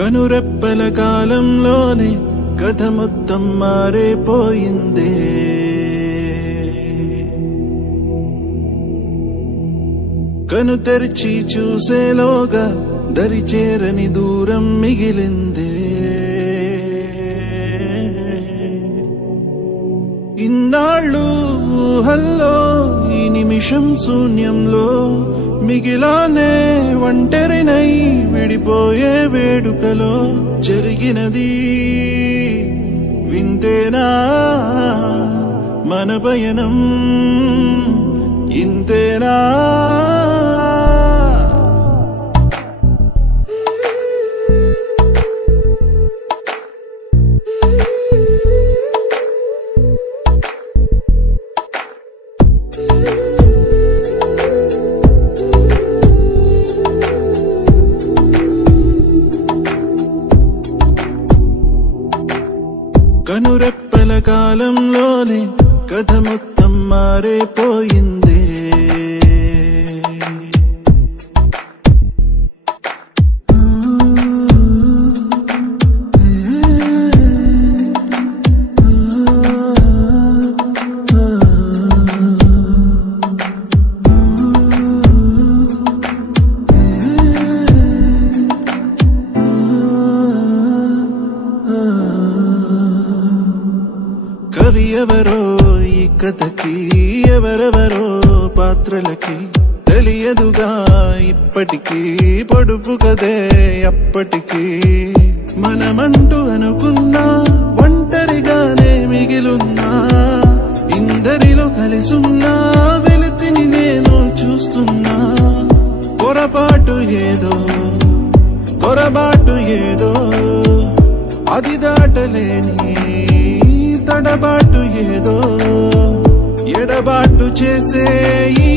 కనురెప్పల కాలంలోనే కథ మొత్తం మారిపోయిందే. కను తెరిచి చూసేలోగా దరిచేరని దూరం మిగిలిందే. ఇన్నాళ్ళు ఊహల్లో ఈ నిమిషం శూన్యంలో మిగిలానే ఒంటరినై విడిపోయే వేడుకలో జరిగినది వింతేనా మన పయనం ఇంతేనా. కనురెప్పల కాలంలోనే కథ మొత్తం మారిపోయిందే. కవి ఎవరో ఈ కథకి, ఎవరెవరో పాత్రలకి తెలియదుగా ఇప్పటికీ, పొడుపు కదే అప్పటికీ. మనమంటూ అనుకున్నా ఒంటరిగానే మిగిలున్నా, ఇందరిలో కలిసున్నా వెలితిని నేను చూస్తున్నా. పొరపాటు ఏదో పొరబాటు ఏదో అది దాటలేని తడబాటు ఏదో ఎడబాటు చేసే ఈ